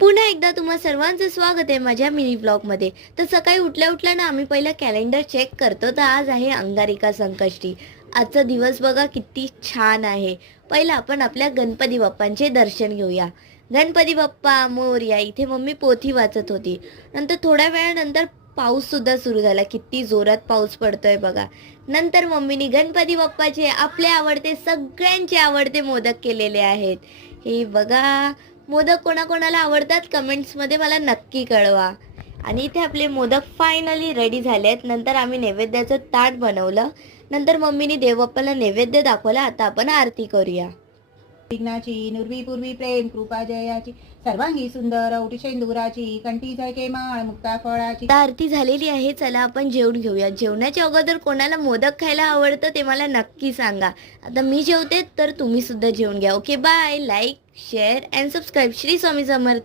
पुन्हा एकदा तुम्हा सर्वांचं स्वागत आहे माझ्या मिनी व्लॉगमध्ये. तर सकाळी उठल्या उठल्या ना आम्ही पहिलं कॅलेंडर चेक करतो, तर आज आहे अंगारिका संकष्टी. आजचा दिवस बघा किती छान आहे. पहिलं आपण आपल्या गणपती बाप्पांचे दर्शन घेऊया. गणपती बाप्पा मोरया, इथे मम्मी पोथी वाचत होती. नंतर थोड्या वेळानंतर पाऊस सुद्धा सुरू झाला. किती जोरात पाऊस पडतोय बघा. नंतर मम्मीनी गणपती बाप्पाचे आपले आवडते, सगळ्यांचे आवडते मोदक केलेले आहेत. हे बघा, मोदक कोणाकोणाला आवडतात कमेंट्समध्ये मला नक्की कळवा. आणि इथे आपले मोदक फायनली रेडी झाले आहेत. नंतर आम्ही नैवेद्याचं ताट बनवलं. नंतर मम्मीने देवबाप्पाला नैवेद्य दाखवला. आता आपण आरती करूया. विघ्नाची नुर्वी पूर्वी प्रेम कृपा जयाची सर्वांगी सुंदर औटी शेंदुराची कंठी झळके माळ मुक्ता फळाची. आता आरती झालेली आहे. चला आपण जेवण घेऊया. जेवणाच्या अगोदर कोणाला मोदक खायला आवडतं ते मला नक्की सांगा. आता मी जेवते तर तुम्ही सुद्धा जेवून घ्या. Okay bye. Like share and subscribe. Shri Swami Samarth.